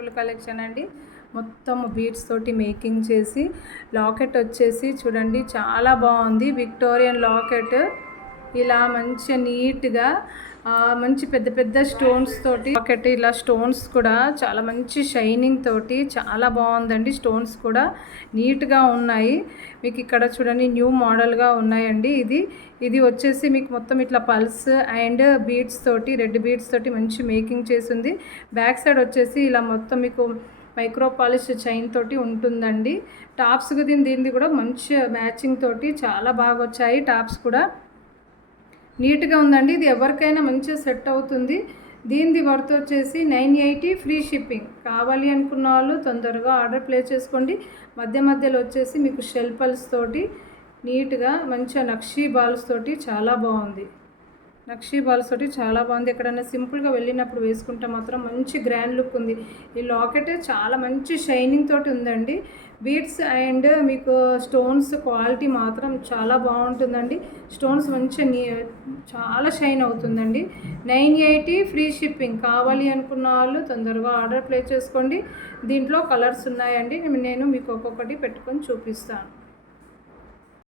Beautiful collection అండి. మొత్తం beads తోటి మేకింగ్ చేసి లాకెట్ వచ్చేసి చూడండి చాలా బాగుంది. విక్టోరియన్ లాకెట్ ఇలా మంచిగా నీట్గా మంచి పెద్ద పెద్ద స్టోన్స్ తోటి లాకెట్, ఇలా స్టోన్స్ కూడా చాలా మంచి షైనింగ్ తోటి చాలా బాగుందండి. స్టోన్స్ కూడా నీట్గా ఉన్నాయి. మీకు ఇక్కడ చూడండి న్యూ మోడల్గా ఉన్నాయండి. ఇది వచ్చేసి మీకు మొత్తం ఇట్లా పల్స్ అండ్ బీడ్స్ తోటి, రెడ్ బీడ్స్ తోటి మంచి మేకింగ్ చేసింది. బ్యాక్ సైడ్ వచ్చేసి ఇలా మొత్తం మీకు మైక్రో పాలిష్ చైన్ తోటి ఉంటుందండి. టాప్స్ దీనిది కూడా మంచి మ్యాచింగ్ తోటి చాలా బాగా వచ్చాయి. టాప్స్ కూడా నీట్గా ఉందండి. ఇది ఎవరికైనా మంచిగా సెట్ అవుతుంది. దీనిది వర్త్ వచ్చేసి 980 ఫ్రీ షిప్పింగ్. కావాలి అనుకున్న వాళ్ళు తొందరగా ఆర్డర్ ప్లేస్ చేసుకోండి. మధ్యలో వచ్చేసి మీకు షెల్ పల్స్ తోటి నీట్గా మంచిగా నక్షీ బాల్స్ తోటి చాలా బాగుంది. నక్షీ బాల్స్ తోటి చాలా బాగుంది. ఎక్కడైనా సింపుల్గా వెళ్ళినప్పుడు వేసుకుంటే మాత్రం మంచి గ్రాండ్ లుక్ ఉంది. ఈ లాకెట్ చాలా మంచి షైనింగ్ తోటి ఉందండి. బీడ్స్ అండ్ మీకు స్టోన్స్ క్వాలిటీ మాత్రం చాలా బాగుంటుందండి. స్టోన్స్ మంచిగా చాలా షైన్ అవుతుందండి. 980 ఫ్రీ షిప్పింగ్. కావాలి అనుకున్న వాళ్ళు తొందరగా ఆర్డర్ ప్లేస్ చేసుకోండి. దీంట్లో కలర్స్ ఉన్నాయండి. నేను మీకు ఒక్కొక్కటి పెట్టుకొని చూపిస్తాను.